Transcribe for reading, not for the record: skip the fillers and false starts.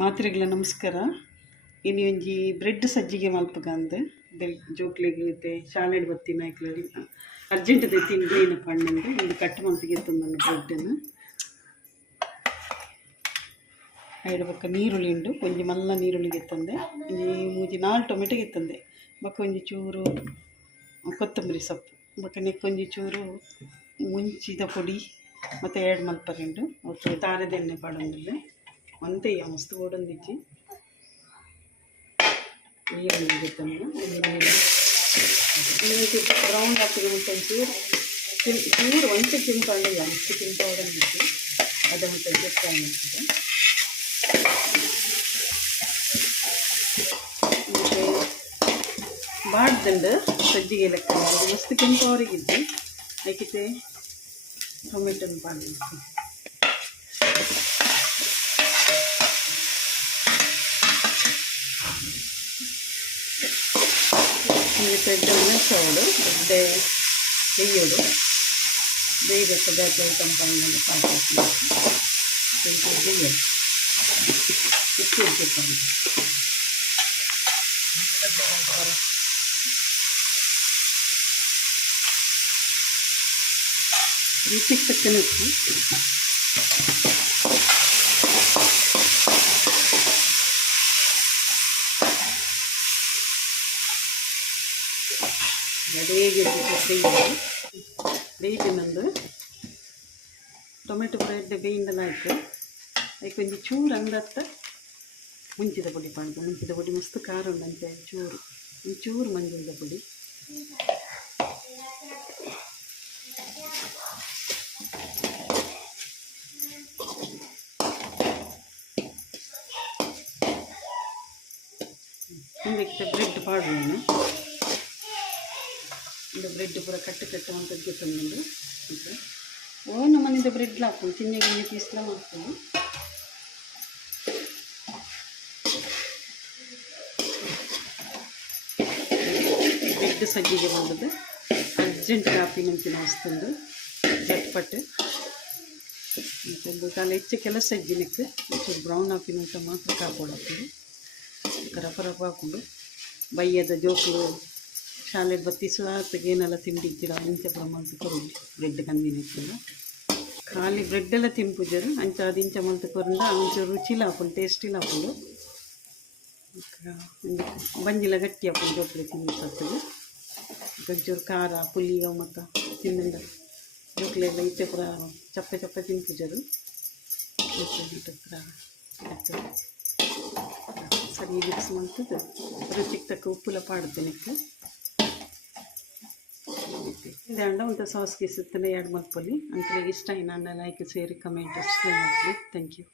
ಮಾತ್ರೆಗಳ ನಮಸ್ಕಾರ. ಇನ್ನು ಒಂಜಿ ಬ್ರೆಡ್ ಸಜ್ಜಿಗೆ ಮಲ್ಪಗ ಅಂದು ಜೋಕ್ಲೆಗ್ ಶಾಲೆಡ್ ಬತ್ತಿನ ಐಕ್ಲಲ್ಲಿ ಅರ್ಜೆಂಟ್ ತಿಂದು ಏನು ಪಣ್ಣಂದು ಒಂದು ಕಟ್ಟು ಮಲ್ಪಿಗೆ ತಂದು ಬ್ರೆಡ್ಡನ್ನು ಐಡು ಬೊಕ್ಕ ನೀರುಳ್ಳಿ ಉಂಡು ಒಂಜಿ ಮಲ್ಲ ನೀರುಳ್ಳಿಗೆ ತಂದೆ ಮೂಜಿ 4 ಟೊಮೆಟೊಗೆ ತಂದೆ ಬೊಕ್ಕ ಒಂಜಿ ಚೂರು ಕೊತ್ತಂಬರಿ ಸೊಪ್ಪು ಬೊಕ್ಕ ನೆಕ್ಕೊಂಜಿ ಚೂರು ಮುಂಚಿದ ಪೊಡಿ ಮತ್ತು 2 ಮಲ್ಪರೆಂಡು ಒಟ್ಟು ತಾರದ ಎಣ್ಣೆ ಪಾಡೊಂದಿಲ್ಲ ಒಂದೇ ಮಸ್ತ್ ಓಡೊಂದಿಜ್ಜಿ ನೀರುಳ್ಳಿ ತಂದು ನೀರು ಬ್ರೌನ್ ಹಾಕಿದ ಒಂಚೂರು ಚೂರು ಒಂಚೆ ಕೆಂಪಾಡಿಲ್ಲ ಅಷ್ಟು ಕೆಂಪಾಡೊಂದಿತ್ತು ಅದು ಮತ್ತು ಅಡ್ಜಸ್ಟ್ ಆಗಿರ್ತದೆ. ಮತ್ತು ಬಾಡ್ದಂಡು ಸಜ್ಜಿಗೆ ಲೆಕ್ಕ ಮಸ್ತ್ ಕೆಂಪವರೆಗಿದ್ದು ಅದಕ್ಕೆ ಟೊಮೆಟೊನ ಪಾಡಿತ್ತು ಬ್ರೆಡ್ಡನ್ನು ಸೋಡು ಒಡ್ಡೆ ಬೇಯೋದು ಬೇಯಬೇಕು ಬ್ಯಾಕ್ ಕಂಪನಿಯಲ್ಲಿ ಪಾಕಿ ಬೇಯೋದು ಉಪ್ಪು ಇಟ್ಕೊಂಡು ರುಚಿಗೆ ತಕ್ಕನ ಉಪ್ಪು ಬೇಯ್ದಿನೊಂದು ಟೊಮೆಟೊ ಬ್ರೆಡ್ ಬೇಯಿಂದಲಾಯ್ತು ಅದಕ್ಕೆ ಒಂದು ಚೂರು ಅಂದತ್ತ ಮುಂಚಿದ ಪುಡಿ ಪಾಡ್ದು ಮುಂಚಿದ ಪುಡಿ ಮಸ್ತ್ ಖಾರ ಉಂಡಂತೆ ಚೂರು ಒಂಚೂರು ಮಂಜುಳದ ಪುಡಿ ಹಿಂದಕ್ಕೆ ಬ್ರೆಡ್ ಪಾಡುವೇನು ಇದು ಬ್ರೆಡ್ ಪೂರ ಕಟ್ಟು ಕಟ್ಟು ಅಂತದ್ದು ತಂದು ಮತ್ತು ಓನು ಮನೆಯಿಂದ ಬ್ರೆಡ್ ಹಾಕ್ಕೊಂಡು ಚಿನ್ನ ಗಿಣ್ಣೆ ಪೀಸ್ಲ ಮಾಡ್ಕೊಂಡು ಬ್ರೆಡ್ ಸಜ್ಜಿಗೆ ಮಾಡೋದು ಅರ್ಜೆಂಟ್ ಕಾಫಿ ನಂಚಿನ ವಸ್ತುಂದು ಜಟ್ಪಟ್ಟು ಅಂತಂದು ಕಾಲ ಹೆಚ್ಚು ಕೆಲಸ ಸಜ್ಜಿನಕ್ಕೆ ಒಂಚೂರು ಬ್ರೌನ್ ಹಾಕಿನ ಊಟ ಮಾತ್ರ ಕಾಪಾಡು ಹಾಕೊಂಡು ರಫ ರಫ ಹಾಕೊಂಡು ಬಯ್ಯದ ಜೋಕುಲು ಶಾಲೆಗೆ ಬತ್ತಿಸುವಾತಿಗೆ ಏನೆಲ್ಲ ತಿಂಡಿದ್ದೀರ ಇಂಚ ಪ್ರಮಾಣದ ಕೊರಲಿ ಬ್ರೆಡ್ ಕಂದಿನಿಕ್ಕಿಲ್ಲ ಖಾಲಿ ಬ್ರೆಡ್ಡೆಲ್ಲ ತಿನ್ಪುಜರು ಅಂಚ ಅದು ಇಂಚ ಮಲ್ತು ಕೊರಿಂದ ಒಂಚೂರು ರುಚಿಲ ಹಾಕೊಂಡು ಟೇಸ್ಟಿಲ್ಲ ಹಾಕೊಂಡು ಬಂಜಿಲ ಗಟ್ಟಿ ಹಾಕೊಂಡು ಜೋಕ್ಲೆ ತಿನ್ನಿಸ್ತದೆ ಒಂಚೂರು ಖಾರ ಪುಲಿ ಅವು ಮತ್ತು ತಿಂದ ಜೋಕ್ಲೆಲ್ಲ ಇತ್ತೆ ಪುರ ಚಪ್ಪೆ ಚಪ್ಪೆ ತಿನ್ಪುಜರು ಸರಿ ಮಿಕ್ಸ್ ಮಾಡ್ತದೆ ರುಚಿಗೆ ತಕ್ಕ ಉಪ್ಪುಲ ಪಾಡುತ್ತೆ ಇದಂಡ ಒಂದು ಸಾಸ್ ಗೀಸುತ್ತಲೇ 2 ಮಲ್ಪೊಲಿ ಅಂಕಲಿಗೆ ಇಷ್ಟ ನಾನು ಲೈಕ್ ಸೇರಿ ಕಮೆಂಟ್ ಅಷ್ಟೇ ಮಾಡಲಿ. Thank you.